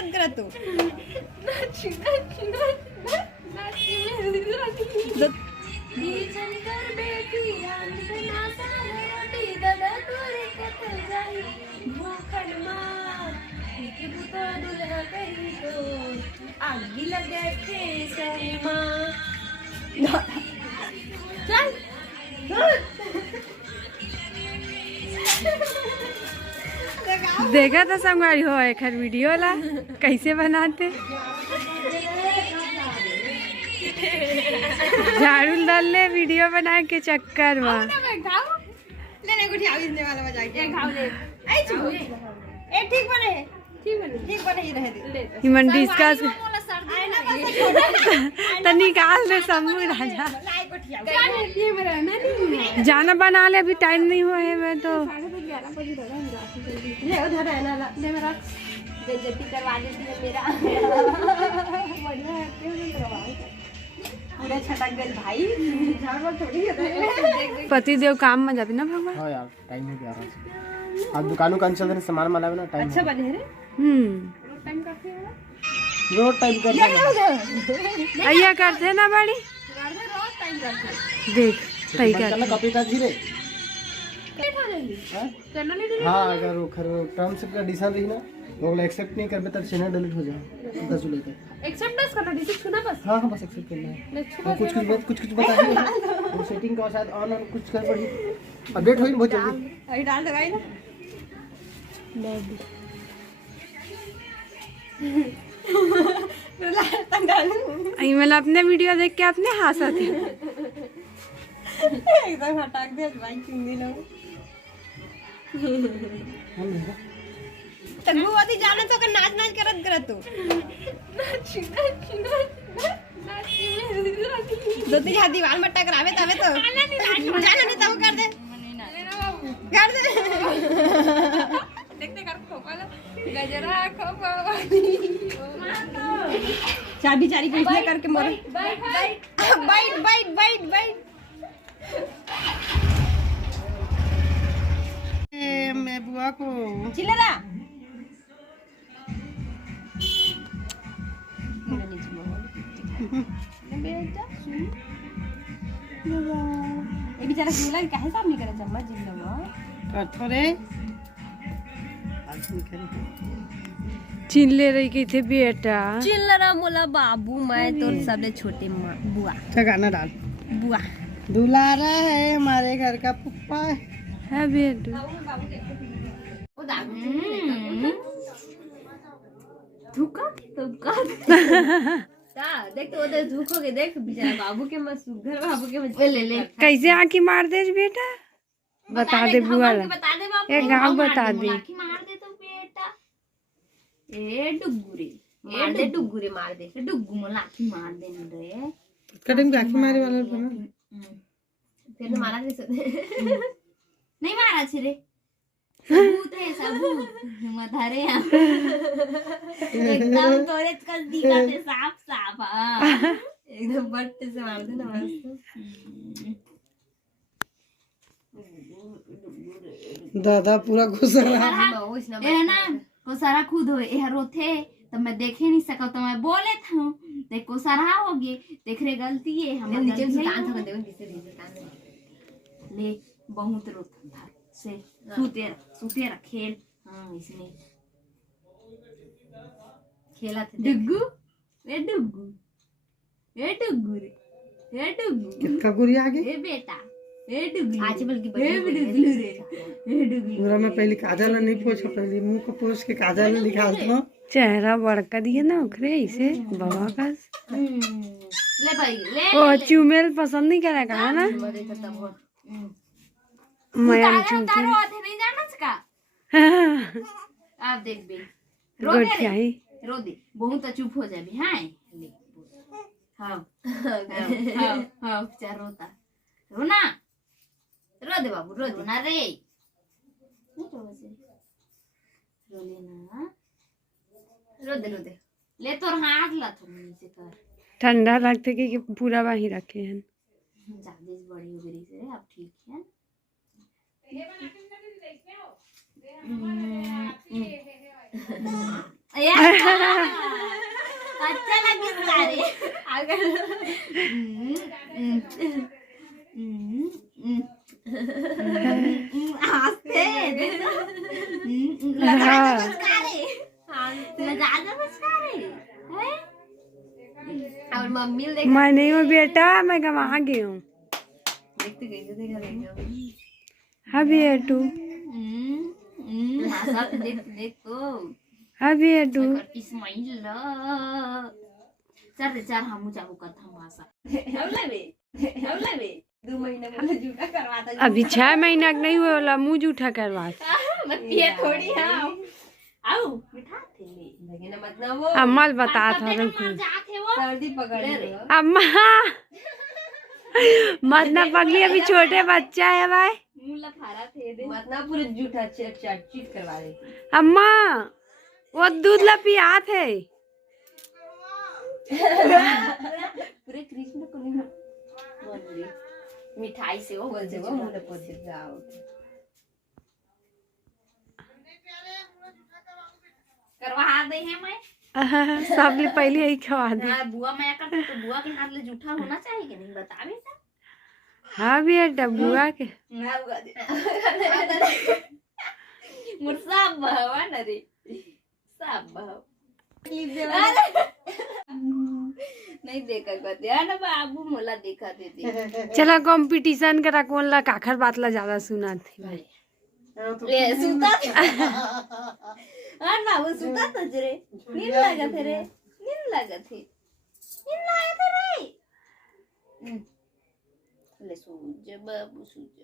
करत करत तू आगी लगे चल देखा था संगवारी हो एक वीडियो ला कैसे बनाते झाड़ू डाल ले वीडियो बना के चक्कर में लेने को इसने वाला बजा के घाव ले ए ठीक बने ही रहे दे हिमन डिस्कस तो निकाल दे समूह राजा जाना बना ले अभी टाइम नहीं हुआ है मैं तो ले उधर है ना ले मेरा बेइज्जती करवा देती है मेरा बढ़िया है पूरा छटक गई भाई झाड़ थोड़ी है पति देव काम में जाते ना भगवान। हाँ यार टाइम हो गया आप दुकानों का चल रहे सामान माला ना टाइम अच्छा बने रे टाइम काफी है रोज टाइम कर अय्या करते ना बड़ी रोज टाइम करते देख सही चल कर कॉपी का धीरे करना नहीं हाँ अगर वो टर्म्स का डिसीजन रही ना वो एक्सेप्ट नहीं कर तब चैनल डिलीट हो जाए 10 जुलाई तक एक्सेप्ट बस करना डिसीजन छूना बस हाँ हाँ बस एक्सेप्ट करना है और कुछ बता दिए वो सेटिंग का शायद ऑन और कुछ कर पड़ी अपडेट होई बहुत जल्दी अभी डाल दे भाई ना आई मैंने अपने वीडियो देख के अपने हंसा थी एकदम हटाक दे भाई चिंदी लोग तन्नू आती जाने तो कर नाच नाच करत तू दो तीन हाथ दीवार में टकरावे तबे तो जाना नहीं तब कर दे देखते कर खोपाला गजरा खोपावानी चाबी चारी कैसे करके मोर बाइट मैं बुआ को चिल्ला ये बेचारा चिल्ला काहे साफ नहीं करे चम्मच जिंदा थोड़े चिन ले रही की थे बेटा चिल्ला रहा मोला बाबू मैं तो सबसे छोटे बुआ अच्छा गाना डाल बुआ दुलारा है हमारे घर का पुप्पा है बेटू देख तो उधर धुकोगे देख बेचारा बाबू के मत सुगर बाबू के मत ले कैसे आँखी मार दे बेटा बता दे बुआ ला बता दे बाबू एक गाँव बता दे मार दे तो बेटा ए डुगुरे मार दे डुगु मोला आँखी मार दे रे कटिंग आँखी मारे वाला फिर तो मारा नहीं मारा छी रे सबूत है सबूत मधारे एकदम तोरे कस दिखते साफ एकदम बट्टे से मार दे ना दादा पूरा गुस्सा है ना को सारा खुद हो यह रोथे तो मैं देखे नहीं सका तो मैं बोले था देखो सारा हो गए देख रे गलती है हम नीचे से कान था देखो किसे ले बहुत रोता था से सूते खेल हाँ इसने खेला था डुगू रे कितना गुड़िया आगे ए बेटा ए डुगू आज बल्कि डुगू रे ए डुगू मेरा मैं पहले काजल नहीं पोछा पहले मुंह को पोछ के काजल निकाल दो चेहरा बड़का दिए ना उखरे इसे बाबा का ले भाई ले ओ चुमेल पसंद नहीं करेगा है ना मैं तारो आधे नहीं जाना सका आप देख बे रो दे बहुत चुप हो जाबी हां हां हां चार रोता रोना रो दे बाबू रो दे ना रे रो लेना रो दे ले तोर हाथ ला तुम नीचे कर ठंडा लगते कि पूरा वही रखे हैं ज्यादा बड़ी हो गई से अब ठीक है अच्छा लगे सारे अगर हंसते लगा और मम्मी देख मैं नहीं हूँ बेटा, मैं कहाँ गई हूँ। देखते कैसे देखा हाँ बेटू, देख तो हाँ बेटू। इस्माइल चल चार हमू चाबू कथा भाषा हमला बे 2 महीना में झूठा करवाता अभी 6 महीना का नहीं हुआ वाला मुंह जूठा करवा। मत ये थोड़ी हां आओ मिठा थे लेकिन मत ना वो अम्मा बता था रुको, सर्दी पकड़ ले अम्मा मत ना पगली, अभी छोटे बच्चा है भाई। मुंह फारा थे दे मत ना पूरे झूठा चीट करवा दे अम्मा वो दूध ला पियात है। पूरे कृष्ण को नहीं बोल रही मिठाई से वो बोल दे वो मुंह पे पोत जाओ करवा दे हैं मैं सब ले पहले ही खवा दे। हां बुआ मैं करता तो बुआ के हाथ ले जूठा होना चाहिए कि नहीं बता बेटा। हाँ बेटा बुआ के ना बुआ दे मुर्सा बहवा न रे सब बहव नहीं देखा करते है ना बाबू मोला देखा दे चला कंपटीशन करा कौन ला काखर बात ला ज्यादा सुना थी भाई। ले सुता हां ना वो सुता तो रे नींद लगा थे रे नींद लगा थे रे ले सूझ बाबू सूझ